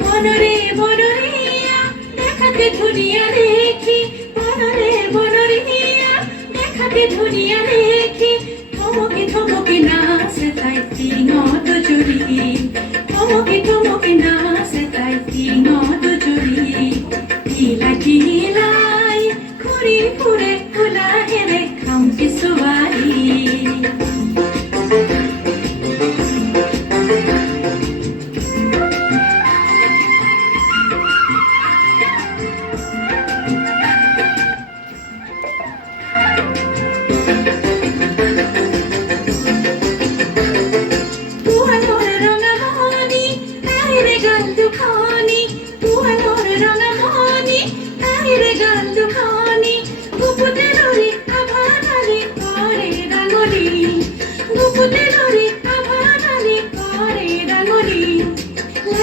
বনরে বনরিয়া দেখাতে ধুনিয়া দেখি, বনরে বনরিয়া দেখাতে ধুনিয়া দেখি, থমকে থমকে নাচে তাই তিনদ জুড়ি, থমকে থমকে নাচে তাই তিনদ জুড়ি, কিলা কিলাই ঘুরি ফুরে কুলা হেরে খামকে সুবারি।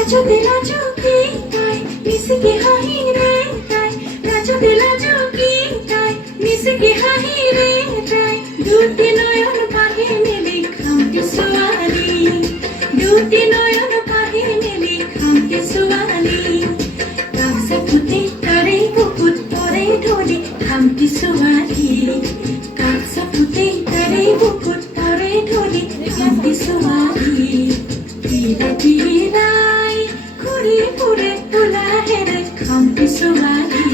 লাজতে লাজুকি তাই মিশিকে হাহি রে তাই, লাজতে লাজুকি তাই মিশিকে হাহি রে তাই, দুটি নয়ন পাহে মেলে খামকে সোয়ালি, দুটি নয়ন পাহে মেলে খামকে সোয়ালি, কাকসা ফুটে তারে বুকুত পরে ঢোলে খামকে সোয়ালি, কাকসা ফুটে তারে বুকুত পরে ঢোলে খামকে সোয়ালি, কিলা কিলাই ঘুরি ফুরে তোলা হেরে খামকে সোয়ালি।